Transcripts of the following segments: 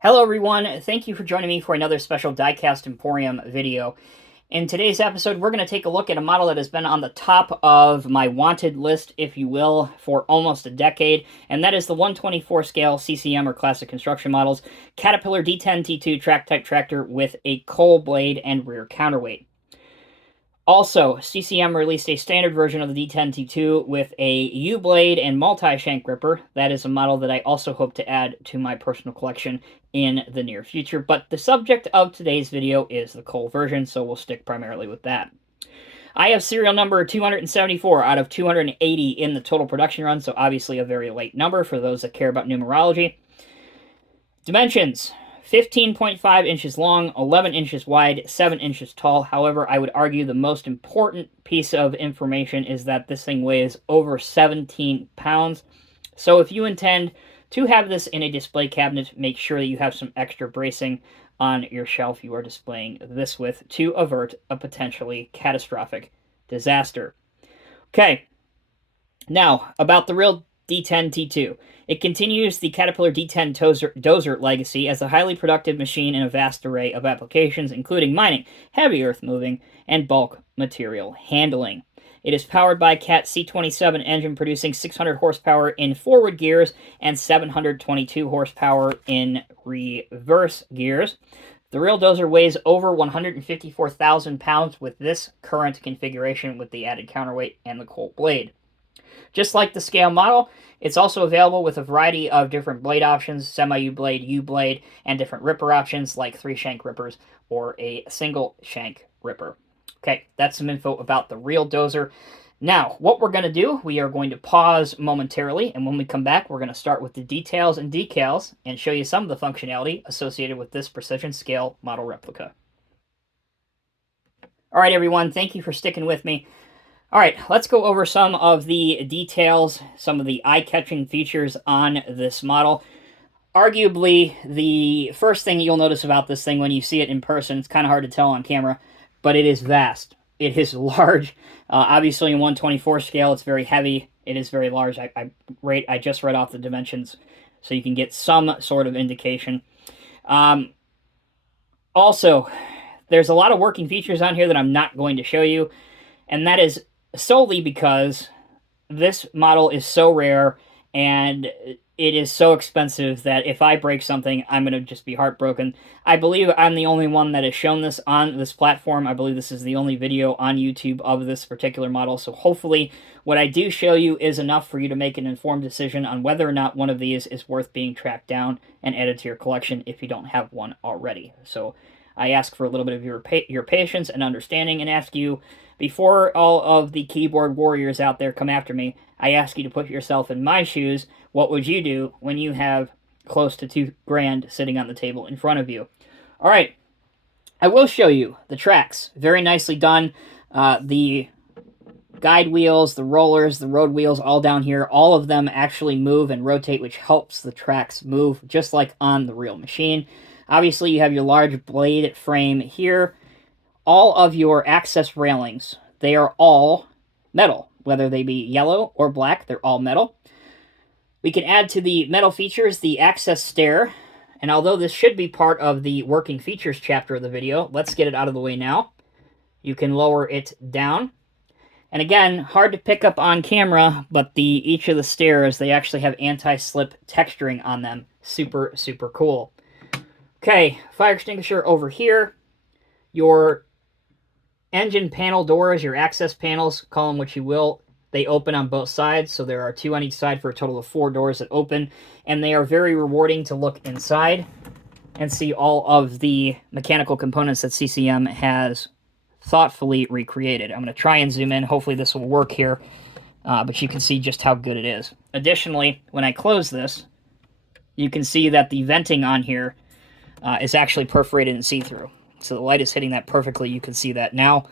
Hello everyone, thank you for joining me for another special Diecast Emporium video. In today's episode, we're going to take a look at a model that has been on the top of my wanted list, if you will, for almost a decade, and that is the 124 scale CCM or classic construction models Caterpillar D10T2 track type tractor with a coal blade and rear counterweight. Also, CCM released a standard version of the D10T2 with a U-blade and multi-shank gripper. That is a model that I also hope to add to my personal collection in the near future. But the subject of today's video is the coal version, so we'll stick primarily with that. I have serial number 274 out of 280 in the total production run, so obviously a very late number for those that care about numerology. Dimensions: 15.5 inches long, 11 inches wide, 7 inches tall. However, I would argue the most important piece of information is that this thing weighs over 17 pounds. So if you intend to have this in a display cabinet, make sure that you have some extra bracing on your shelf you are displaying this with to avert a potentially catastrophic disaster. Okay, now about the real D10T2. It continues the Caterpillar D10 Dozer legacy as a highly productive machine in a vast array of applications, including mining, heavy earth moving, and bulk material handling. It is powered by Cat C27 engine producing 600 horsepower in forward gears and 722 horsepower in reverse gears. The real dozer weighs over 154,000 pounds with this current configuration with the added counterweight and the coal blade. Just like the scale model, it's also available with a variety of different blade options, semi-U-blade, U-blade, and different ripper options like 3-shank rippers or a single-shank ripper. Okay, that's some info about the real dozer. Now, what we're going to do, we are going to pause momentarily, and when we come back, we're going to start with the details and decals and show you some of the functionality associated with this precision scale model replica. All right, everyone, thank you for sticking with me. All right, let's go over some of the details, some of the eye-catching features on this model. Arguably, the first thing you'll notice about this thing when you see it in person, it's kind of hard to tell on camera, but it is vast. It is large. Obviously, in 124 scale, it's very heavy. It is very large. I just read off the dimensions, so you can get some sort of indication. Also, there's a lot of working features on here that I'm not going to show you, and that is solely because this model is so rare and it is so expensive that if I break something, I'm going to just be heartbroken. I believe I'm the only one that has shown this on this platform. I believe this is the only video on YouTube of this particular model, so hopefully what I do show you is enough for you to make an informed decision on whether or not one of these is worth being tracked down and added to your collection if you don't have one already. So I ask for a little bit of your patience and understanding and ask you, before all of the keyboard warriors out there come after me, I ask you to put yourself in my shoes. What would you do when you have close to $2,000 sitting on the table in front of you? All right, I will show you the tracks. Very nicely done. The guide wheels, the rollers, the road wheels, all down here, all of them actually move and rotate, which helps the tracks move, just like on the real machine. Obviously, you have your large blade frame here. All of your access railings, they are all metal, whether they be yellow or black, they're all metal. We can add to the metal features the access stair, and although this should be part of the working features chapter of the video, let's get it out of the way now. You can lower it down. And again, hard to pick up on camera, but each of the stairs, they actually have anti-slip texturing on them. Super, super cool. Okay, fire extinguisher over here. Your engine panel doors, your access panels, call them what you will, they open on both sides, so there are 2 on each side for a total of 4 doors that open, and they are very rewarding to look inside and see all of the mechanical components that CCM has thoughtfully recreated. I'm going to try and zoom in. Hopefully this will work here, but you can see just how good it is. Additionally, when I close this, you can see that the venting on here is actually perforated and see-through. So the light is hitting that perfectly. You can see that now.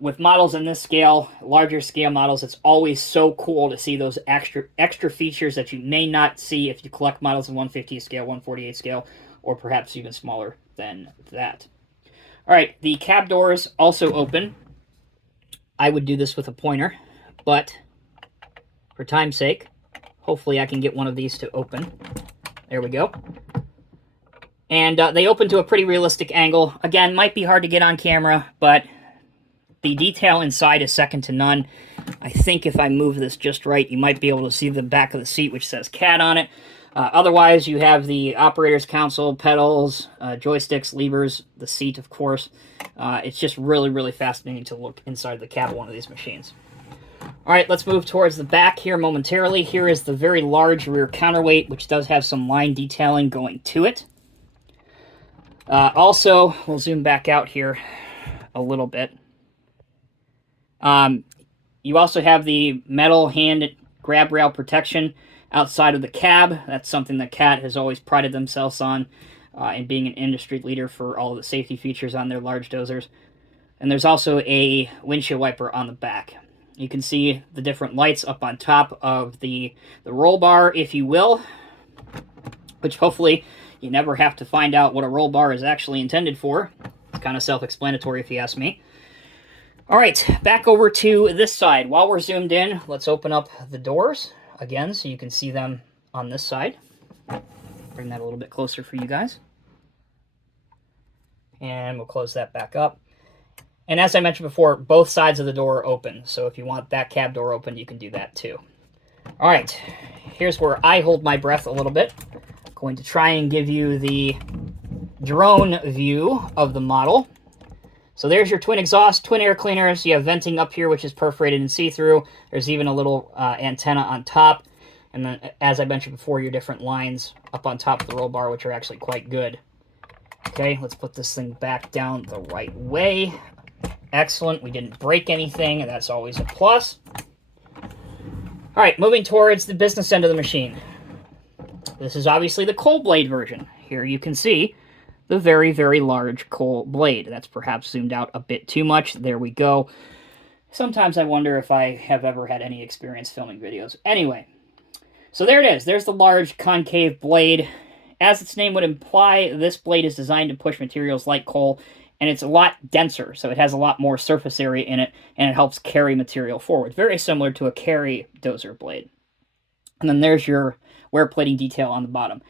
With models in this scale, larger scale models, it's always so cool to see those extra features that you may not see if you collect models in 150 scale, 148 scale, or perhaps even smaller than that. All right, the cab doors also open. I would do this with a pointer, but for time's sake, hopefully I can get one of these to open. There we go. And they open to a pretty realistic angle. Again, might be hard to get on camera, but the detail inside is second to none. I think if I move this just right, you might be able to see the back of the seat, which says CAT on it. Otherwise, you have the operator's console, pedals, joysticks, levers, the seat, of course. It's just really, really fascinating to look inside the cab of one of these machines. All right, let's move towards the back here momentarily. Here is the very large rear counterweight, which does have some line detailing going to it. Also, we'll zoom back out here a little bit. You also have the metal hand grab rail protection outside of the cab. That's something that Cat has always prided themselves on in being an industry leader for all of the safety features on their large dozers. And there's also a windshield wiper on the back. You can see the different lights up on top of the roll bar, if you will, which hopefully you never have to find out what a roll bar is actually intended for. It's kind of self-explanatory if you ask me. All right, back over to this side. While we're zoomed in, let's open up the doors again so you can see them on this side. Bring that a little bit closer for you guys. And we'll close that back up. And as I mentioned before, both sides of the door are open. So if you want that cab door open, you can do that too. All right, here's where I hold my breath a little bit. I'm going to try and give you the drone view of the model. So there's your twin exhaust, twin air cleaners. You have venting up here, which is perforated and see-through. There's even a little antenna on top. And then, as I mentioned before, your different lines up on top of the roll bar, which are actually quite good. Okay, let's put this thing back down the right way. Excellent. We didn't break anything, and that's always a plus. All right, moving towards the business end of the machine. This is obviously the coal blade version. Here you can see the very, very large coal blade. That's perhaps zoomed out a bit too much. There we go. Sometimes I wonder if I have ever had any experience filming videos. Anyway, so there it is. There's the large concave blade. As its name would imply, this blade is designed to push materials like coal, and it's a lot denser, so it has a lot more surface area in it, and it helps carry material forward. Very similar to a carry dozer blade. And then there's your wear plating detail on the bottom.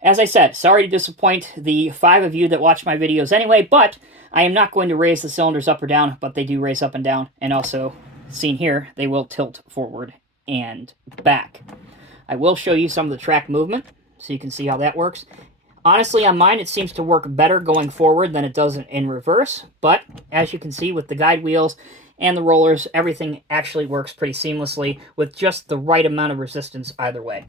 As I said, sorry to disappoint the 5 of you that watch my videos anyway, but I am not going to raise the cylinders up or down, but they do raise up and down, and also, seen here, they will tilt forward and back. I will show you some of the track movement, so you can see how that works. Honestly, on mine, it seems to work better going forward than it does in reverse, but as you can see with the guide wheels and the rollers, everything actually works pretty seamlessly with just the right amount of resistance either way.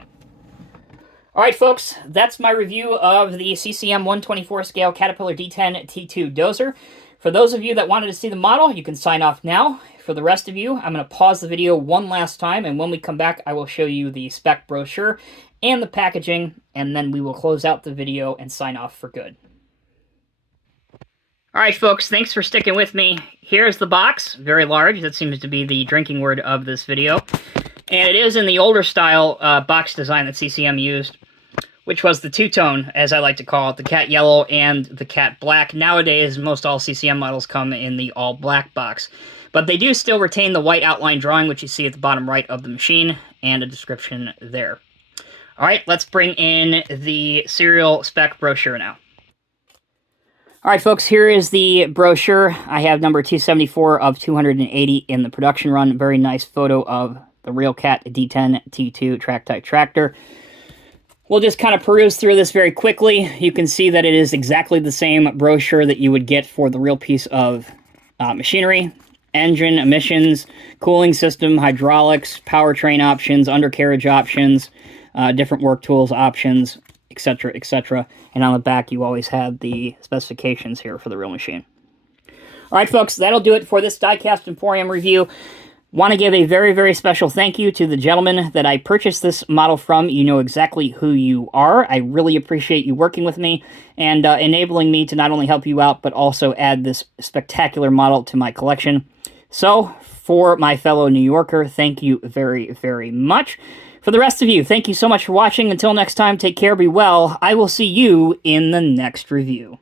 All right, folks, that's my review of the CCM 124 scale Caterpillar D10T2 Dozer. For those of you that wanted to see the model, you can sign off now. For the rest of you, I'm going to pause the video one last time, and when we come back, I will show you the spec brochure and the packaging, and then we will close out the video and sign off for good. All right, folks, thanks for sticking with me. Here's the box, very large. That seems to be the drinking word of this video. And it is in the older style box design that CCM used, which was the two-tone, as I like to call it, the cat yellow and the cat black. Nowadays, most all CCM models come in the all-black box. But they do still retain the white outline drawing, which you see at the bottom right of the machine, and a description there. All right, let's bring in the serial spec brochure now. All right, folks, here is the brochure. I have number 274 of 280 in the production run. Very nice photo of the real Cat D10T2 track-type tractor. We'll just kind of peruse through this very quickly. You can see that it is exactly the same brochure that you would get for the real piece of machinery. Engine, emissions, cooling system, hydraulics, powertrain options, undercarriage options, different work tools options, etc., etc. And on the back, you always have the specifications here for the real machine. All right, folks, that'll do it for this Diecast Emporium review. Want to give a very, very special thank you to the gentleman that I purchased this model from. You know exactly who you are. I really appreciate you working with me and enabling me to not only help you out, but also add this spectacular model to my collection. So, for my fellow New Yorker, thank you very, very much. For the rest of you, thank you so much for watching. Until next time, take care, be well. I will see you in the next review.